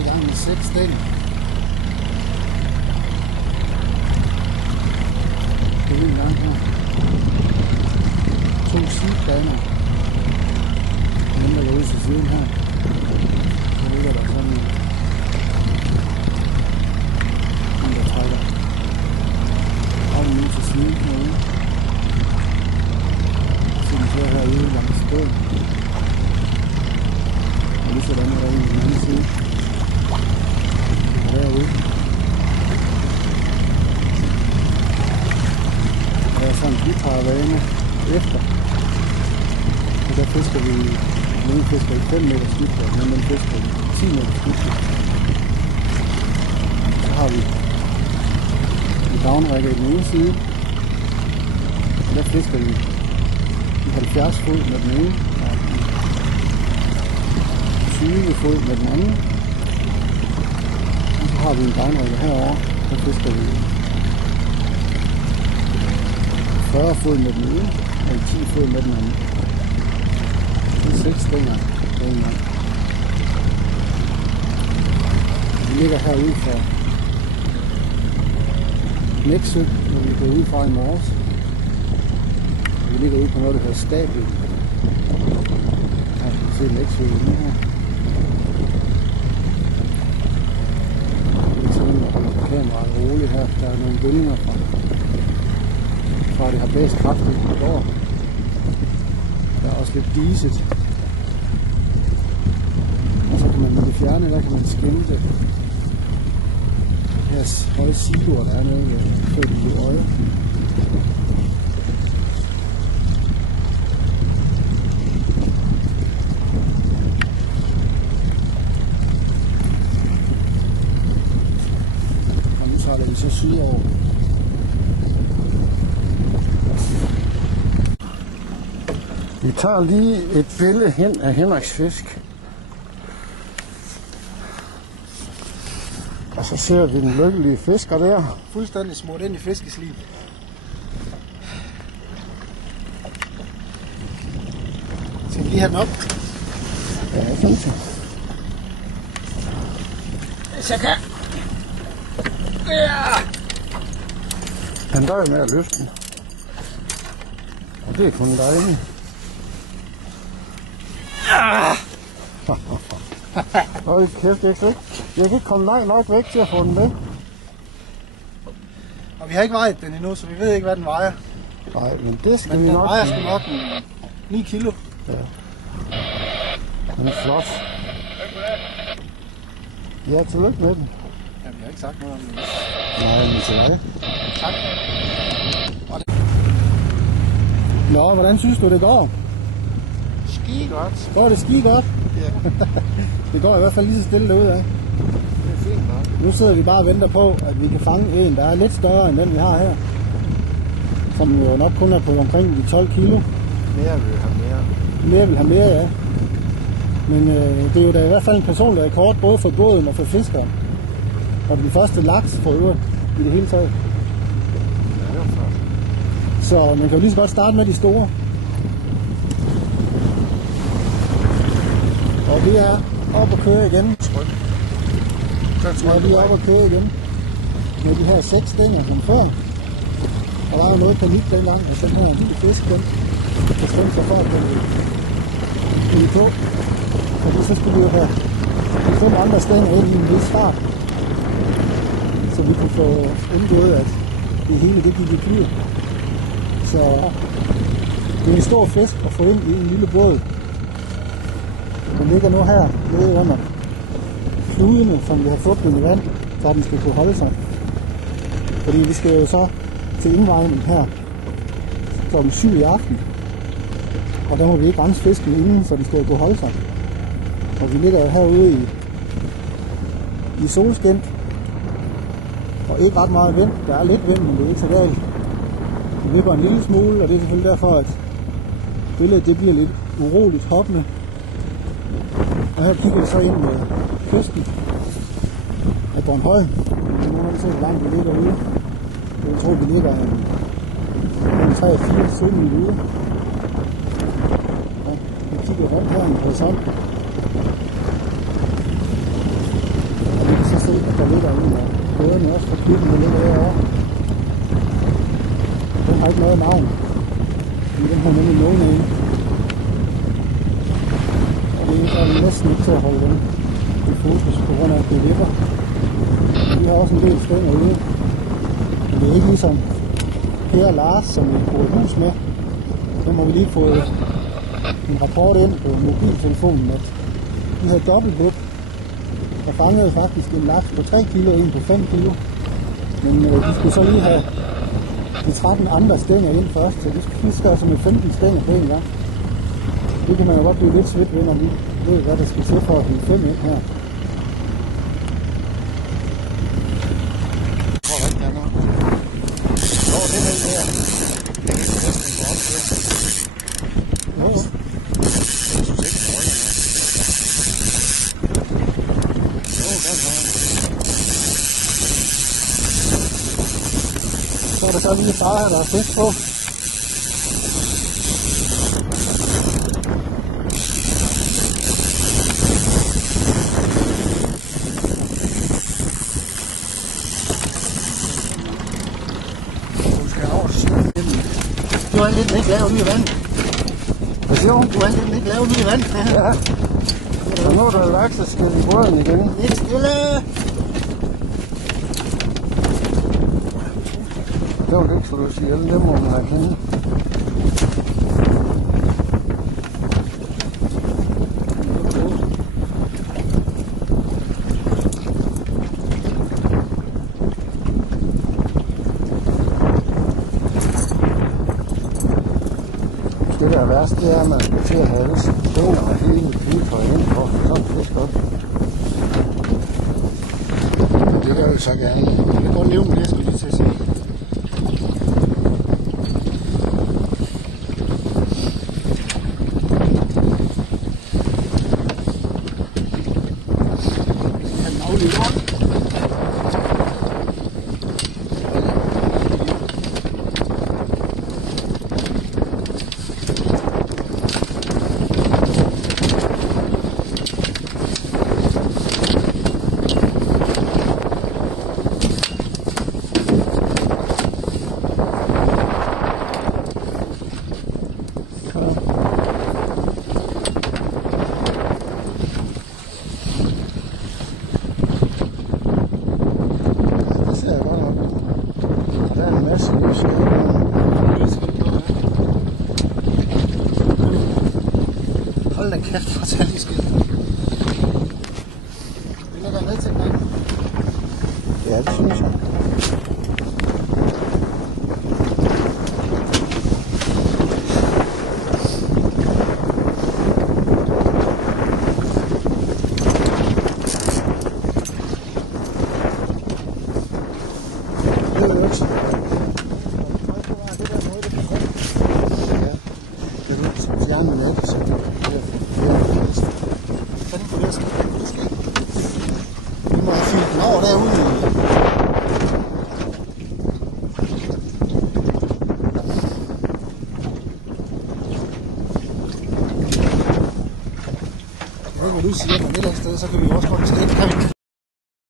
i gang med 6 stænger. Det er en gang her. 2 sidbaner. Den der går ud til siden her. Så ligger der sådan en der trækker ovnen ud til siden herude. Så den ser herude langs båden. Og lige sådan er der en på den anden side. Og derude. Der er sådan en guitarvane efter. Og der fisker vi, nogle fisker i 5 meter skibter, og nogle fisker i 10 meter skibter. Så har vi en downrække i den ene side. Og der fisker vi i 70 fod med den ene, og 20 fod med den anden. Og så har vi en downrække herovre, der fisker vi 40 fod med den ene, og 10 fod med den anden. Det er 6 stænger på en gang. Vi ligger herude for Nexø, hvor vi går ud fra i morges. Vi ligger ude på noget, der hedder Stabel. Her kan vi se Nexø nu her. Det er sådan, at kameraet er roligt her. Der er nogle bølger fra det har blæst kraftigt i går. Der er også lidt diset. Og så kan man med det fjerne, der kan man skilte de her høje siloer, der er nede ved Fødte Øje. Og nu tager vi så sydover. Vi tager lige et billede hen af Henriks fisk. Og så ser vi den lykkelige fisker der. Fuldstændig smurt ind i fiskeslim. Skal vi lige have den op? Ja, jeg synes det. Hvis jeg kan. Ja! Han døjer med at løfte den. Og det er kun dejligt. Hold kæft, jeg kan ikke komme langt nok væk til at få den med. Og vi har ikke vejet den endnu, så vi ved ikke, hvad den vejer. Nej, men det skal men vi nok. Men den vejer sgu nok 9 kilo. Ja. Den er flot. Ja, tillykke med den. Ja, vi har ikke sagt noget om den. Nej, men til dig. Tak. Nå, hvordan synes du, det går? Skide godt. Går det skide godt? Ja. Det går i hvert fald lige så stille derudad. Det er fint nok. Nu sidder vi bare og venter på, at vi kan fange en, der er lidt større end den, vi har her. Som jo nok kun er på omkring de 12 kilo. Mere vil have mere. Mere vil have mere, ja. Men det er jo da i hvert fald en personlig rekord, både for båden og for fiskeren. Og den første laks for øvrigt i det hele taget. Ja, det var flot. Så man kan jo lige så godt starte med de store. Og vi er oppe at køre igen. Og vi er oppe at køre igen. Med de her 6 stænger som før. Og der var jo noget panik dengang, at den her lille fisk, den bestemte sig for at den på. Fordi så skulle vi jo have 5 andre stænger ind i en vis fart. Så vi kunne få undgået, at det hele det gik i fyr. Så det er en stor fisk at få ind i en lille båd. Den ligger nu her nede under fludene, som vi har fugtet i vand, så den skal kunne holde sig. Fordi vi skal jo så til indvejning her kl. 7 i aften. Og der må vi ikke rense fisken inden, så den skal kunne holde sig. Og vi ligger jo herude i solskin. Og ikke ret meget vind. Der er lidt vind, men det er ikke så galt. Det vipper en lille smule, og det er selvfølgelig derfor, at billedet det bliver lidt uroligt hoppende. Og her kigger vi så ind med kysten af Bornholm. Nu har vi set, hvor langt vi ligger ude. Jeg tror, vi ligger en 3-4 sømil ude. Ja, vi kigger rundt her i horisont. byggen, der ligger derovre. Den har ikke noget navn. Men den har nemlig låne i. Og det er næsten ikke til at holde den i fokus på grund af, at det vipper. Vi har også en del stænger ude. Men det er ikke ligesom Per og Lars, som vi bor i hus med. Så må vi lige få en rapport ind på mobiltelefonen, at de her dobbeltbuk, der fangede faktisk en laks på 3 kilo og en på 5 kilo. Men de skulle så lige have de 13 andre stænger ind først, så de fisker altså med 15 stænger på en gang. Det kan man jo godt blive lidt svedt ved, når vi ved, hvad der skal til for at blive 5 ind her. Så er der så lige far her, der er fisk på. Du har lidt ikke lavet ny vand. Hvad siger du? Du har lidt ikke lavet ny vand. Ja. Og nu er der lakseskid i båden igen. Lidt stille. Det var ikke slået ihjel, det må man have kendt. Det der er værst, det er, at man skal til at have alle sine stænger og hele køretøj ind for at få sådan en fisk op. Det gør vi så gerne. Jeg kan godt leve med det, skal lige til at se. Hold da kæft, hvor tal i skidt. Vi lægger ned til den. Ja, det synes jeg. Det er jo også. Fjerne net, så det er fast. Fanden på det, skal det ske. Vi må have fyldt den over derude. Jeg ved ikke, hvad du siger, men et eller andet sted, så kan vi også godt til det.